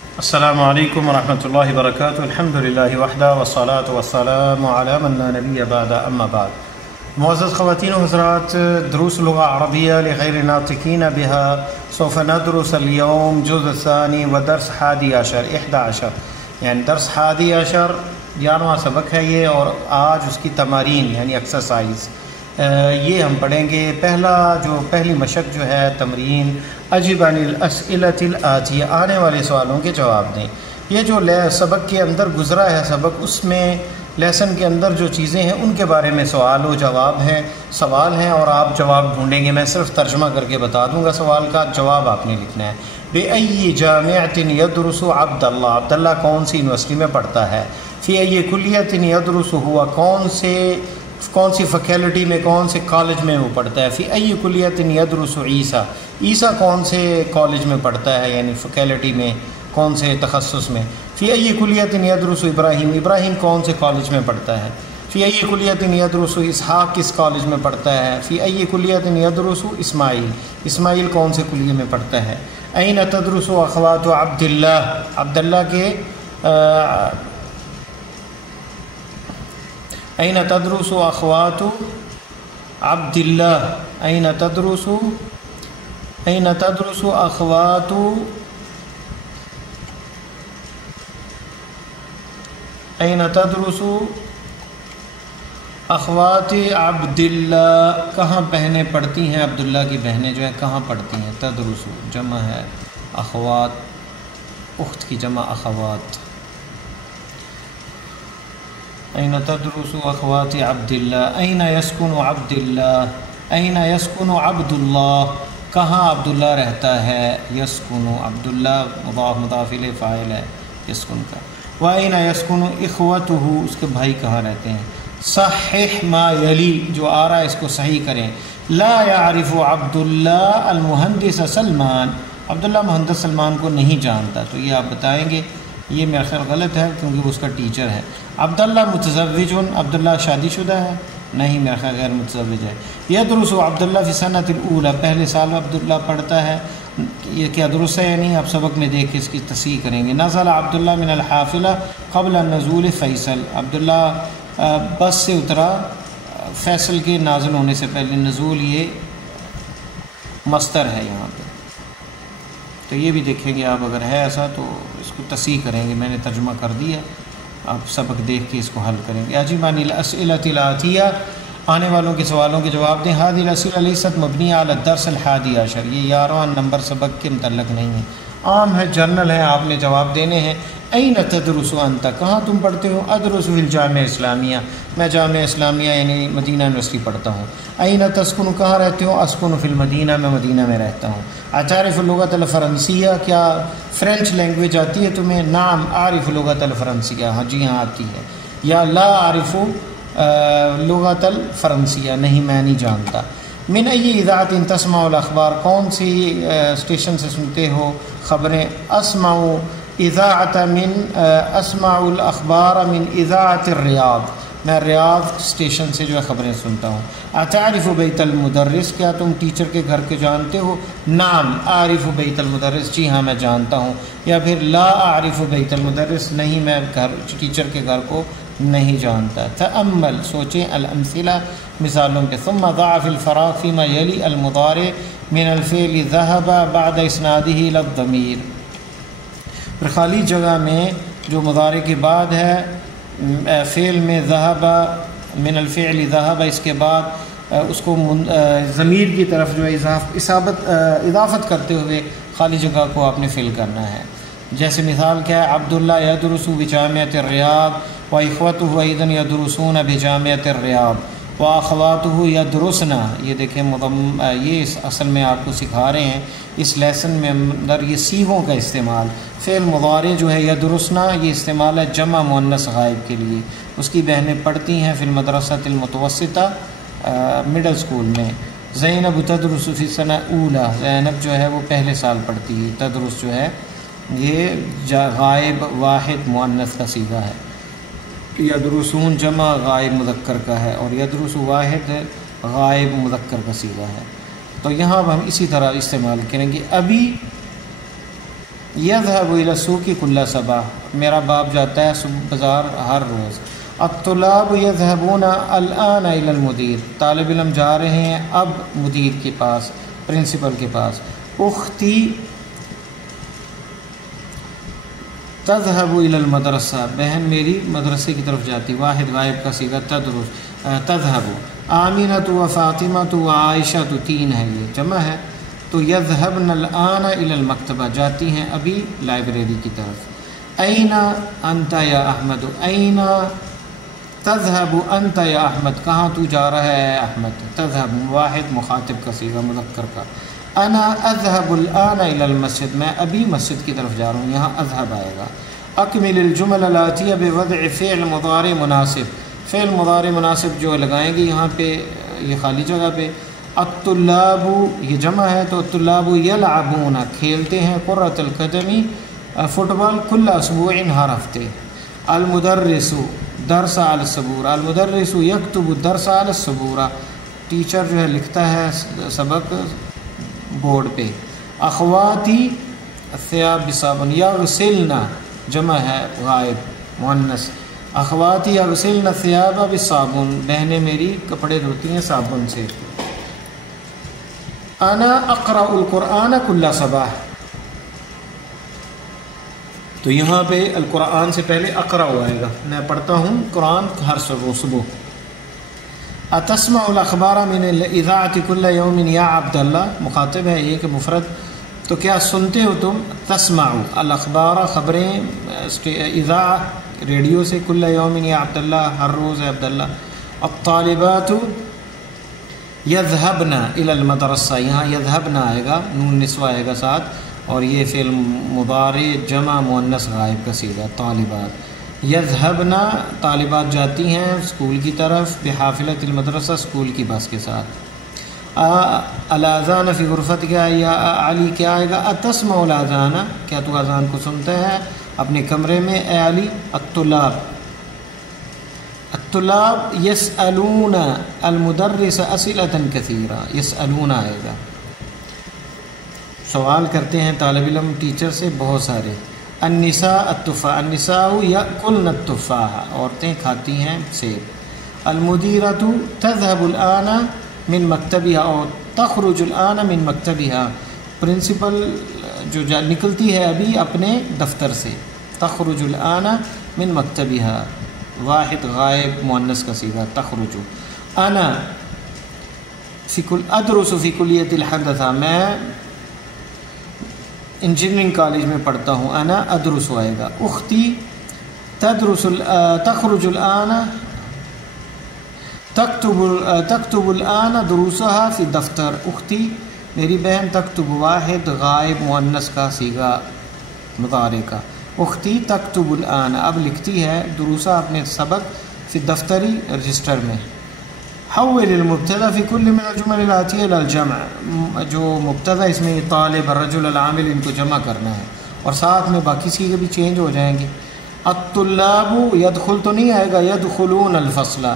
السلام علیکم ورحمۃ اللہ وبرکاتہ۔ الحمد للہ وحدہ والصلاة والسلام علی من لا نبی بعد اما بعد۔ معزز خواتین و حضرات، دروس لغة عربیہ لغیر ناطقین بها سوف ندرس اليوم جزء الثانی و درس 11 یعنی درس 11 11واں سبق ہے یہ، اور آج اس کی تمارین یعنی ایکسرسائز یہ ہم پڑھیں گے۔ پہلی مشق جو ہے تمرین، اجب عن الاسئلۃ الآتیہ، آنے والے سوالوں کے جواب دیں۔ یہ جو سبق کے اندر گزرا ہے سبق، اس میں لیسن کے اندر جو چیزیں ہیں ان کے بارے میں سوال و جواب ہیں، سوال ہیں اور آپ جواب ڈھونڈیں گے۔ میں صرف ترجمہ کر کے بتا دوں گا سوال کا، جواب آپ نے لکھنا ہے۔ بِأَيِّ جَامِعَةٍ يَدْرُسُ عَبْدُ اللّہ، عبداللہ کون سی یونیورسٹی میں پڑھتا ہے۔ فِي أَيِّ كُلِّيَّةٍ يَدْرُسُ ہوا، کون سی فیکلٹی میں، کون سے کالج میں وہ پڑھتا ہے۔ فی ای کلیۃ یدرس عیسیٰ، عیسیٰ کون سے کالج میں پڑھتا ہے یعنی فیکلٹی میں، کون سے تخصص میں۔ فی ای کلیۃ یدرس ابراہیم، ابراہیم کون سے کالج میں پڑھتا ہے۔ فی ای کلیۃ یدرس اسحاق، کس کالج میں پڑھتا ہے۔ فی ای کلیۃ یدرس اسماعیل، اسماعیل کون سے کلیے میں پڑھتا ہے۔ این تدرس اخوات عبداللہ، عبداللہ کے این تدرس اخوات عبداللہ، این تدرس اخوات این تدرس اخوات عبداللہ، کہاں بہنیں پڑھتی ہیں، عبداللہ کی بہنیں جو ہیں کہاں پڑھتی ہیں۔ تدرس جمع ہے اخوات، اخت کی جمع اخوات۔ این تدرس اخوات عبداللہ، این یسکن عبداللہ، این یسکن عبداللہ، کہاں عبداللہ رہتا ہے۔ یسکن عبداللہ مضاف مضاف الیہ فاعل ہے یسکن کا۔ و این یسکن اخوتہ، اس کے بھائی کہاں رہتے ہیں۔ صحح ما یلی، جو آ رہا ہے اس کو صحیح کریں۔ لا یعرف عبداللہ المہندس سلمان، عبداللہ مہندس سلمان کو نہیں جانتا، تو یہ آپ بتائیں گے۔ یہ میرا خیال غلط ہے کیونکہ وہ اس کا ٹیچر ہے۔ عبداللہ متزوج، عبداللہ شادی شدہ ہے، نہیں میرا خیال غیر متزوج ہے۔ یدرس عبداللہ فی السنۃ الاولی، پہلے سال عبداللہ پڑھتا ہے، یہ کیا درست ہے یا نہیں آپ سبق میں دیکھ کے اس کی تصحیح کریں گے۔ نزل عبداللہ من الحافلہ قبل نزول فیصل، عبداللہ بس سے اترا فیصل کے نازل ہونے سے پہلے۔ نزول یہ مصدر ہے یہاں پہ، تو یہ بھی دیکھیں گے آپ، اگر ہے ایسا تو اس کو تصحیح کریں گے۔ میں نے ترجمہ کر دیا، آپ سبق دیکھ کے اس کو حل کریں گے۔ اجب عن الاسئلۃ الآتیہ، آنے والوں کے سوالوں کے جواب دیں۔ هذه الاسئلہ لیست مبنیہ علی الدرس الحادی عشر، یہ 11واں نمبر سبق کے متعلق نہیں ہے، عام ہے، جنرل ہے، آپ نے جواب دینے ہیں۔ این تدرس انت، کہاں تم پڑھتے ہو۔ ادرس فی الجامعہ اسلامیہ، میں جامعہ اسلامیہ یعنی مدینہ یونیورسٹی پڑھتا ہوں۔ این تسکن، کہاں رہتے ہو۔ اسکن فی المدینہ، میں مدینہ میں رہتا ہوں۔ اتعرف اللغۃ الفرنسیہ، کیا فرینچ لینگویج آتی ہے تمہیں۔ نعم اعرف اللغۃ الفرنسیہ، ہاں جی ہاں آتی ہے۔ یا لا اعرف لغۃ الفرنسیہ، نہیں میں نہیں جانتا۔ من ای اذاعۃ تسمع الاخبار، کون سی اسٹیشن سے سنتے ہو خبریں۔ اسمع اذاعۃ من اسمع الاخبار من اذاعۃ الریاض، میں ریاض اسٹیشن سے جو ہے خبریں سنتا ہوں۔ اتعرف بیت المدرس، کیا تم ٹیچر کے گھر کے جانتے ہو۔ نعم اعرف بیت المدرس، جی ہاں میں جانتا ہوں۔ یا پھر لا اعرف بیت المدرس، نہیں میں ٹیچر کے گھر کو نہیں جانتا۔ تأمل، سوچیں، الامثلہ، مثالوں پہ۔ ثم ضع فی الفراغ فیما یلی المضارع من الفعل ذهب بعد اسنادہ الی الضمیر، پھر خالی جگہ میں جو مضارع کے بعد ہے فعل میں ذهب من الفعل ذهب، اس کے بعد اس کو ضمیر کی طرف جو ہے اضافت کرتے ہوئے خالی جگہ کو آپ نے فل کرنا ہے۔ جیسے مثال کیا ہے، عبداللہ یدرس بجامعۃ الریاض واخوتہ ایضا یدرسون بجامعۃ الریاض واخواتہ یدرسن، یہ دیکھیں یہ اصل میں آپ کو سکھا رہے ہیں اس لیسن میں اندر یہ صیغوں کا استعمال۔ فعل مضارع جو ہے یدرسنا، یہ استعمال ہے جمع مؤنث غائب کے لیے۔ اس کی بہنیں پڑھتی ہیں فی المدرسۃ المتوسطہ، مڈل اسکول میں۔ زینب تدرس فی السنہ الاولی، زینب جو ہے وہ پہلے سال پڑھتی ہے۔ تدرس جو ہے یہ غائب واحد مؤنث کا صیغہ ہے۔ یدرسون جمع غائب مذکر کا ہے، اور یدرس واحد غائب مذکر کا صیغہ ہے۔ تو یہاں ہم اسی طرح استعمال کریں گے۔ ابھی یذهب الی السوق کل صباح، میرا باپ جاتا ہے بازار ہر روز۔ الطلاب یذهبون الآن الی المدیر، طالب علم جا رہے ہیں اب مدیر کے پاس، پرنسپل کے پاس۔ اختی تذهب الی المدرسہ، بہن میری مدرسے کی طرف جاتی، واحد غائب کا صیغہ تذهب۔ آمینۃ و فاطمۃ و عائشۃ، تین ہے یہ جمع ہے، تو یذهبن الآن الی المکتبہ، جاتی ہیں ابھی لائبریری کی طرف۔ این انت یا احمد، این تذهب انت یا احمد، کہاں تو جا رہا ہے احمد۔ تذهب واحد مخاطب کا صیغہ مذکر کا۔ انا اذهب الآن الی المسجد، میں ابھی مسجد کی طرف جا رہا ہوں، یہاں اذهب آئے گا۔ اکمل الجمل الآتیہ بوضع فعل مضارع مناسب، فعل مضارع مناسب جو لگائیں گے یہاں پہ یہ خالی جگہ پہ۔ الطلاب یہ جمع ہے تو الطلاب یلعبون، کھیلتے ہیں، کرۃ القدم فٹ بال، کل اسبوع ہر ہفتے۔ المدرس درس علی السبورہ، المدرس یکتب الدرس علی السبورہ، ٹیچر جو ہے لکھتا ہے سبق بورڈ پہ۔ اخواتی الثیاب بصابن، یغسلن جمع ہے غائب مؤنث، اخواتی یغسلن الثیاب بالصابن، بہنیں میری کپڑے دھوتی ہیں صابن سے۔ انا اقرأ القرآن کل صباح، تو یہاں پہ القرآن سے پہلے اقرأ آئے گا، میں پڑھتا ہوں قرآن ہر صبح۔ اتسمع الاخبار من الاذاعۃ کل یوم یا عبد اللہ، مخاطب ہے یہ کہ مفرد، تو کیا سنتے ہو تم، تسمع الاخبار خبریں، اذاعہ ریڈیو سے، کل یوم یا عبد اللہ ہر روز ہے عبد اللہ۔ الطالبات یذهبن الی المدرسہ، یہاں یذهبن آئے گا، نون نسوہ آئے گا ساتھ، اور یہ فعل مضارع جمع مؤنث غائب کا صیغہ طالبات۔ یذهبن طالبات جاتی ہیں اسکول کی طرف، بحافلۃ المدرسہ اسکول کی بس کے ساتھ۔ الاذان فی غرفت کیا یا علی کیا آئے گا، اتسمع الاذان، کیا تو اذان کو سنتا ہے اپنے کمرے میں اے علی۔ الطلاب الطلاب یسألون المدرس اسئلۃ کثیرہ، یسألون آئے گا، سوال کرتے ہیں طالب علم ٹیچر سے بہت سارے۔ النساء التفاح، النساء یأکلن التفاح، عورتیں کھاتی ہیں سیب۔ المدیرۃ تذهب الآن من مکتبها، اور تخرج الآن من مکتبها، پرنسپل جو نکلتی ہے ابھی اپنے دفتر سے۔ تخرج الآن من مکتبها، واحد غائب مؤنث کا صیغہ تخرج۔ انا ادرس فی کلیۃ الحدثہ، میں انجینئرنگ کالج میں پڑھتا ہوں، انا ادرس آئے گا۔ اختی تخرج الآن تکتب الآن دروسها فی الدفتر، اختی میری بہن، تکتب واحد غائب مؤنث کا صیغہ مضارع کا۔ اختی تکتب الآن، اب لکھتی ہے دروسہ اپنے سبق، فی دفتری رجسٹر میں۔ حول المبتدا فی کل من الجمل الآتیہ الی الجمع، جو مبتدا اس میں یہ طالب، الرجل، العامل، ان کو جمع کرنا ہے، اور ساتھ میں باقی چیزیں بھی چینج ہو جائیں گی۔ الطلاب یدخل تو نہیں آئے گا، یدخلون الفصل۔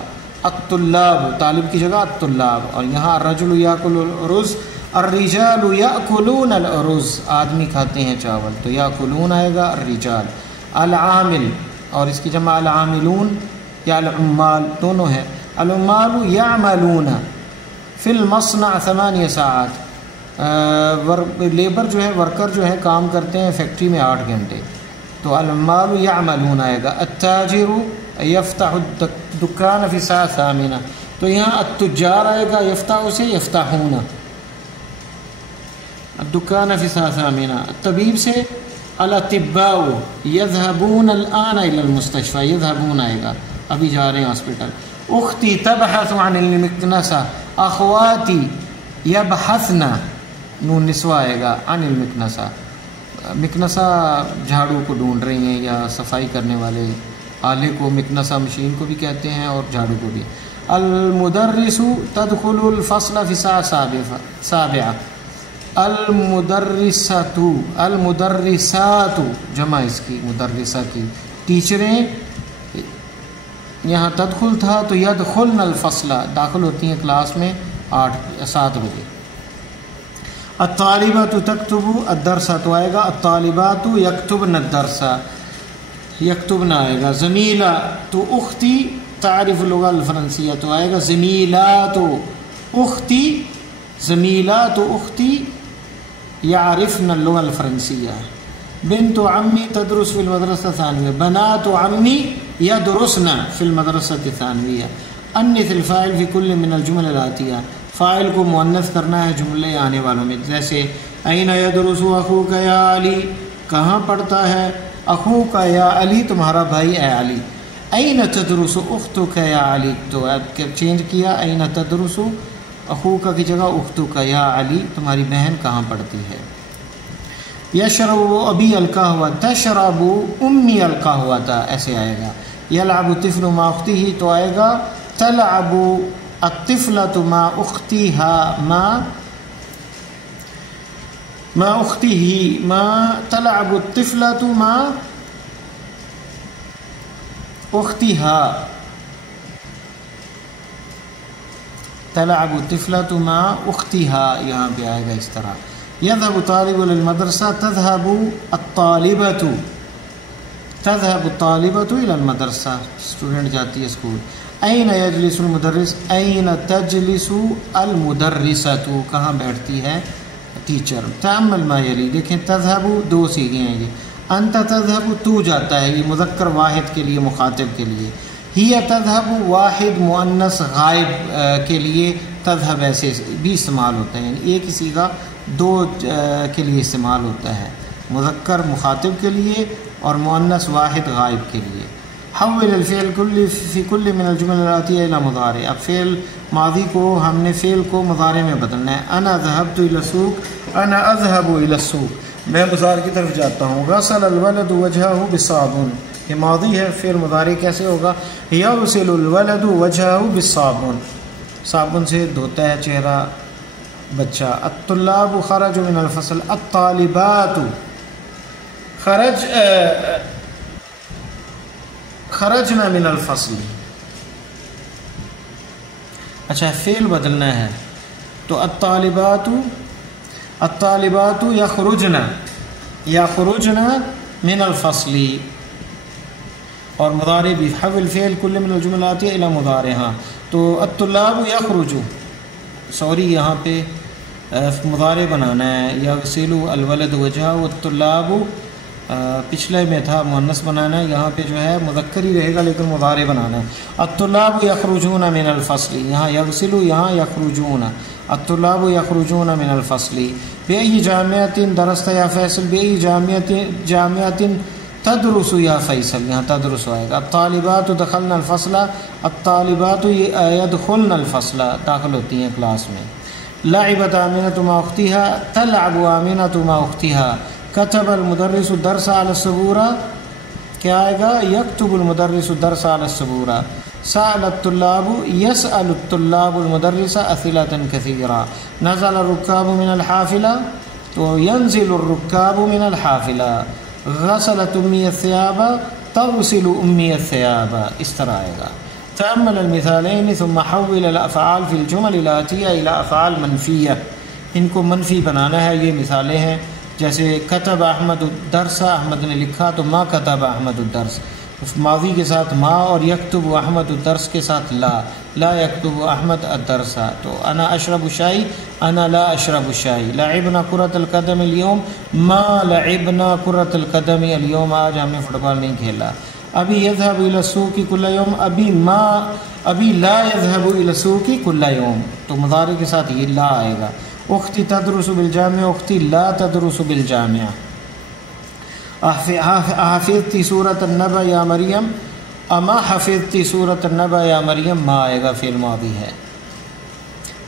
الطلاب طالب کی جگہ الطلاب، اور یہاں الرجل یاکل الارز، الرجال یاکلون الارز، آدمی کھاتے ہیں چاول، تو یاکلون آئے گا الرجال۔ العامل، اور اس کی جمع العاملون یا العمال دونوں ہے۔ العمال یعملون فی المصنع 8 ساعات، لیبر جو ہے، ورکر جو ہے کام کرتے ہیں فیکٹری میں 8 گھنٹے، تو العمال یعملون آئے گا۔ التاجر یفتح الدکان فی الساعة 8، تو یہاں التجار آئے گا، یفتح سے یفتحون، الدکان فی الساعة 8۔ الطبیب سے الاطباء یذهبون الآن الی المستشفى، یذهبون آئے گا، ابھی جا رہے ہیں ہاسپٹل۔ اختی تبحث عن المکنسہ، اخواتی یبحثن، نون نسوہ آئے گا، عن المکنسہ، مکنسہ جھاڑو کو ڈھونڈ رہی ہیں یا صفائی کرنے والے آلے کو مکنسہ مشین کو بھی کہتے ہیں اور جھاڑو کو بھی۔ المدرس تدخل الفصل فی الساعة 7۔ المدرسات، المدرسات جمع اس کی مدرسہ کی، ٹیچریں، یہاں تدخل تھا تو یدخلن الفصل، داخل ہوتی ہیں کلاس میں 7 بجے۔ الطالبات تکتب الدرس تو آئے گا الطالبات یکتبن الدرس، یکتبن آئے گا. زمیلہ تو اختی تعریف اللغة الفرنسیہ تو آئے گا زمیلات اختی، زمیلات اختی یعرفن اللغة الفرنسیہ. بنت عمی تدرس فی المدرسة الثانویہ، بنات عمی یدرسن فی المدرسة الثانویہ. انث الفاعل فی کل من الجمل الآتیہ، فاعل کو مؤنث کرنا ہے جملے آنے والوں میں، جیسے این یدرس اخوک یا علی، کہاں پڑھتا ہے اخوک یا علی، تمہارا بھائی اے علی. این تدرس اختک یا علی، تو چینج کیا این تدرس اخوک کی جگہ اختک یا علی، تمہاری بہن کہاں پڑھتی ہے. یشرب ابی القا ہوا، تشرب امی القا ہوا تھا، ایسے آئے گا. یلعب الطفل مع اختہ تو آئے گا تلعب الطفلة مع اختها مع اخته، ما تلعب الطفلة مع اختها، تلعب الطفلة مع اختها، یہاں پہ آئے گا اس طرح. يذهب الطالب للمدرسة، تذهب الطالبة، تذهب الطالبة إلى المدرسة، اسٹوڈنٹ جاتی ہے اسکول. أين يجلس المدرس، أين تجلس المدرسة، کہاں بیٹھتی ہے ٹیچر. تأمل ما یلی، دیکھیں تذهب دو سیغے ہیں یہ. انت تذهب تو جاتا ہے، یہ مذکر واحد کے لیے مخاطب کے لیے. ہی تذهب واحد مؤنث غائب کے لیے تذهب ایسے بھی استعمال ہوتا ہے، یعنی ایک ہی صیغہ دو کے لیے استعمال ہوتا ہے، مذکر مخاطب کے لیے اور مؤنث واحد غائب کے لیے. حول الفعل فی کل من الجمل الآتیہ الی مضارع، اب فعل ماضی کو ہم نے فعل کو مضارع میں بدلنا ہے. انا ذهبت الى السوق، انا اذهب الى السوق، میں بازار کی طرف جاتا ہوں. غسل الولد وجهه بالصابون، یہ ماضی ہے، فعل مضارع کیسے ہوگا. یغسل الولد وجهه بالصابون، صابن سے دھوتا ہے چہرہ بچہ. الطلاب خرجوا من الفصل، الطالبات خرجنا من الفصل. اچھا فعل بدلنا ہے تو الطالبات یخرجن من الفصل، اور مضارع بھی حول فعل کل من الجملات الى مضارع. ہاں تو الطلاب یخرجو، سوری یہاں پہ مضارع بنانا ہے. یغسل الولد وجهه، الطلاب پچھلے میں تھا مؤنث بنانا ہے، یہاں پہ جو ہے مذکر ہی رہے گا لیکن مضارع بنانا ہے. الطلاب یخرجون من الفصل، یہاں یغسل یہاں یخرجون، الطلاب یخرجون من الفصل. بأي جامعة درست یا فیصل، بأي جامعة تدرس یا فیصل، یہاں تدرس آئے گا. الطالبات دخلن الفصل، الطالبات يدخلن الفصل، داخل ہوتی ہیں کلاس میں. لعبت آمنة مع اختها، تلعب آمنة مع اختها. كتب المدرس الدرس على السبورة، کیا آئے گا يكتب المدرس الدرس على السبورة. سأل الطلاب، يسأل الطلاب المدرس أسئلة كثيرة. نزل الركاب من الحافلة، تو ينزل الركاب من الحافلة. غسلت أمي الثياب، تغسل أمي الثياب، اس طرح آئے گا. تأمل المثالين ثم حول الأفعال في الجمل الآتية إلى أفعال منفية، ان کو منفی بنانا ہے. یہ مثالیں ہیں جیسے کتب احمد الدرس، احمد نے لکھا تو ما کتب احمد الدرس، ماضی کے ساتھ ما، اور یکتب احمد الدرس کے ساتھ لا یکتب احمد الدرس. تو انا اشرب الشائی، انا لا اشرب الشائی. لعبنا کرۃ القدم اليوم، ما لعبنا کرۃ القدم اليوم، آج ہم نے فٹ بال نہیں کھیلا. ابھی یذهب الى السوق كل يوم، ابھی لا يذهب الى السوق كل يوم، تو مضارع کے ساتھ یہ لا آئے گا. اختی تدرس بالجامعہ، اختی لا تدرس بالجامعہ. حفظتی سورۃ النبأ یا مریم، اما حفظتی سورۃ النبأ یا مریم، ما آئے گا فعل ماضی ہے.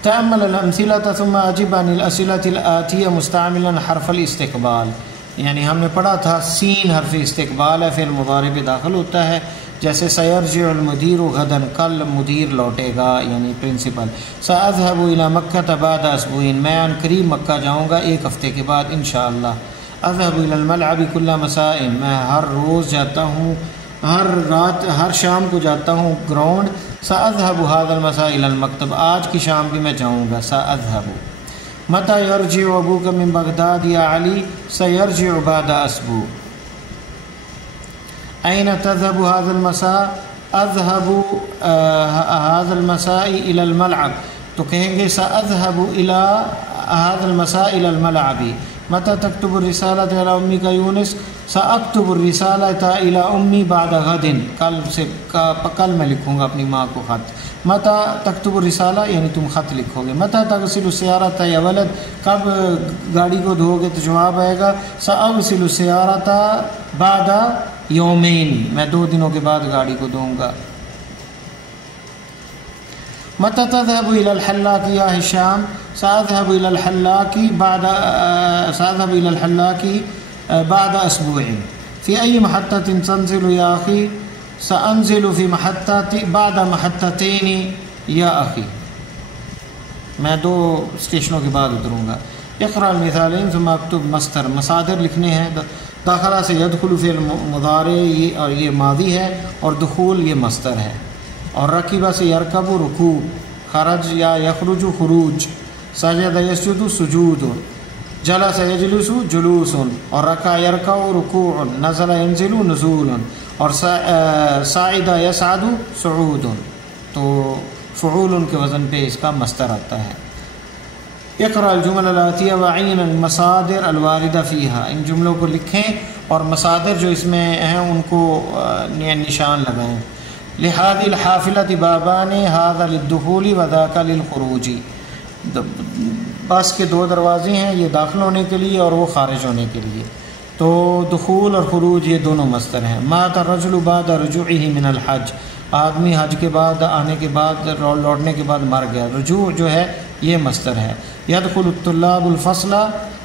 تأمل الامثلة ثم اجب عن الاسئلة الآتیہ مستعملا حرف الاستقبال، یعنی ہم نے پڑھا تھا سین حرف استقبال ہے، فعل مضارع پہ داخل ہوتا ہے. جیسے سیرجع المدیر غدا، کل مدیر لوٹے گا یعنی پرنسپل. سأذهب إلى مکہ بعد اسبوع، میں عن قریب مکہ جاؤں گا ایک ہفتے کے بعد انشاءاللہ. اذهب إلى الملعب كل مساء، میں ہر روز جاتا ہوں، ہر رات ہر شام کو جاتا ہوں گراؤنڈ. سأذهب هذا المساء إلى المکتب، آج کی شام بھی میں جاؤں گا. سأذهب. متى يرجع أبوك من بغداد يا علي؟ سيرجع بعد أسبوع. أين تذهب هذا المساء؟ أذهب هذا المساء إلى الملعب. تو کہیں گے سأذهب إلى هذا المساء إلى الملعب. متى تكتب الرسالة إلى أمك يونس؟ سأكتب الرسالة إلى أمي بعد غد. کل میں لکھوں گا اپنی ماں کو خط. متى تكتب الرسالة یعنی تم خط لکھو گے. متى تغسل السيارة يا ولد؟ کب گاڑی کو دھو گے؟ تو جواب آئے گا سأغسل السيارة بعد يومين. میں 2 دنوں کے بعد گاڑی کو دھوؤں گا. متى تذهب إلى الحلاق يا هشام؟ سأذهب إلى الحلاق بعد أسبوع. في أي محطة تنزل يا أخي؟ سأنزل في محطة بعد محطتين يا أخي. میں 2 اسٹیشنوں کے بعد اتروں گا. اقرأ المثالين ثم اكتب مصدر. مصادر لکھنے ہیں. داخلہ سے يدخل فعل مضارع اور یہ ماضی ہے، اور دخول یہ مصدر ہے. اور رکیبہ سے یرکب رکوب، خرج یا یخرج خروج، سجد یسجد سجود، جلس یجلس جلوس، اور رکع یرکع رکوع، نزل ینزل نزول، اور صعد یصعد صعود. تو فعول کے وزن پہ اس کا مصدر آتا ہے. اقرأ الجمل الآتیہ وعین المصادر الواردہ فیہا. ان جملوں کو لکھیں اور مصادر جو اس میں ہیں ان کو نشان لگائیں. لهذه الحافلة بابان هذا للدخول وذاك للخروج. بس کے 2 دروازے ہیں، یہ داخل ہونے کے لیے اور وہ خارج ہونے کے لیے. تو دخول اور خروج یہ دونوں مصدر ہیں. مات الرجل بعد رجوعه من الحج. آدمی حج کے بعد آنے کے بعد لوٹنے کے بعد مر گیا. رجوع جو ہے یہ مصدر ہے. يدخل الطلاب الفصل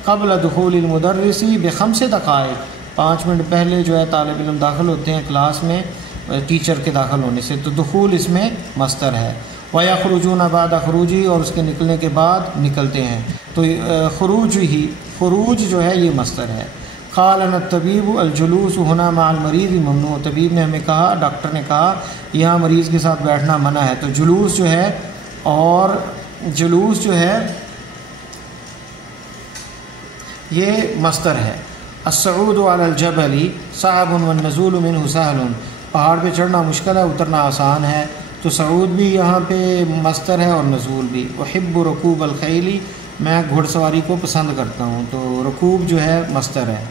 قبل دخول المدرس ب5 دقائق. 5 منٹ پہلے جو ہے طالب علم داخل ہوتے ہیں کلاس میں ٹیچر کے داخل ہونے سے. تو دخول اس میں مصدر ہے. وَيَخْرُجُونَ بَعْدَ خروجی، اور اس کے نکلنے کے بعد نکلتے ہیں. تو خروج جو ہے یہ مصدر ہے. قال الطبیب الجلوس هنا مع المریض ممنوع. طبیب نے ہمیں کہا، ڈاکٹر نے کہا یہاں مریض کے ساتھ بیٹھنا منع ہے. تو جلوس جو ہے، اور جلوس جو ہے یہ مصدر ہے. الصعود على الجبل صعب والنزول منه سهل. پہاڑ پہ چڑھنا مشکل ہے، اترنا آسان ہے. تو صعود بھی یہاں پہ مصدر ہے اور نزول بھی. احب رکوب الخیل، میں گھڑ سواری کو پسند کرتا ہوں. تو رکوب جو ہے مصدر ہے.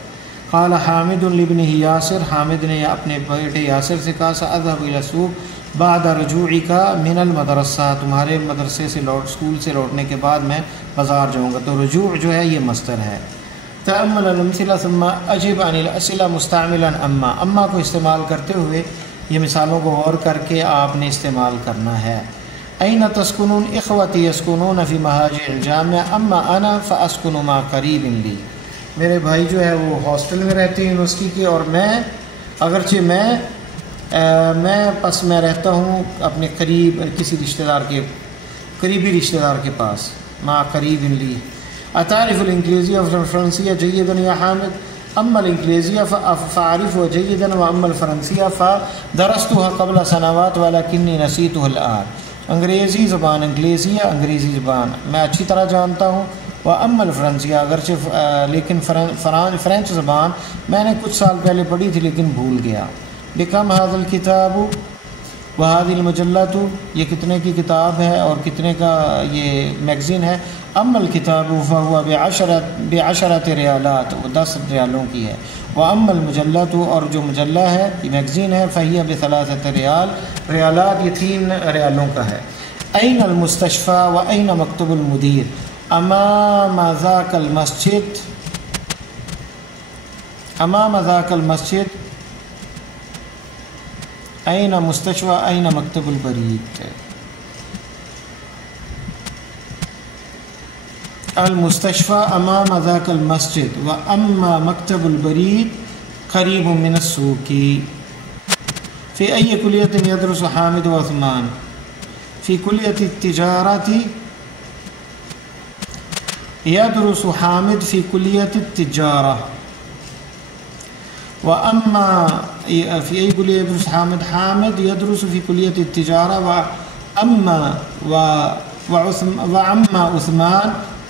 قال حامد لابنہ یاسر، حامد نے اپنے بیٹے یاسر سے کہا سأذهب إلى السوق بعد رجوعک من المدرسہ، تمہارے مدرسے سے اسکول سے لوٹنے کے بعد میں بازار جاؤں گا. تو رجوع جو ہے یہ مصدر ہے. تأمل الامثلہ ثم اجب عن الاسئلہ مستعملا اما کو استعمال کرتے ہوئے یہ مثالوں کو غور کر کے آپ نے استعمال کرنا ہے. این تسکنون؟ اخوتی یسکنون فی مہاجر الجامعہ اما انا فاسکن ما قریب لی. میرے بھائی جو ہے وہ ہاسٹل میں رہتے ہیں یونیورسٹی کے، اور میں اگرچہ میں رہتا ہوں اپنے قریب کسی قریبی رشتہ دار کے پاس. ما قریب لی. اتعرف الانگلیزیہ والفرنسیہ جیدا یا حامد؟ اما الانگلیزیہ فاعرفها جیدا واما الفرنسیہ فدرستها قبل سنوات ولکنی نسیتها الآن. انگریزی زبان انگریزی زبان میں اچھی طرح جانتا ہوں. واما الفرنسیہ اگرچہ لیکن فرینچ زبان میں نے کچھ سال پہلے پڑھی تھی لیکن بھول گیا. بکم هذا الکتاب وهذه المجلة، یہ کتنے کی کتاب ہے اور کتنے کا یہ میگزین ہے. اما الکتاب فهو ب10 ریالات، وہ 10 ریالوں کی ہے. واما المجلة، اور جو مجلہ ہے یہ میگزین ہے، فهي ب3 ریال، ریالات یہ 3 ریالوں کا ہے. این المستشفى واین مکتب المدیر؟ امام ذاک المسجد این مستشفى این مکتب البرید. المستشفى امام ذاک المسجد واما مکتب البرید قریب من السوق. فی ای کلیۃ یدرس حامد و عثمان؟ فی کلیۃ التجارة يدرس حامد في كلية التجارة. وأما في أي كلية يدرس حامد؟ حامد يدرس في كلية التجارة. وأما عثمان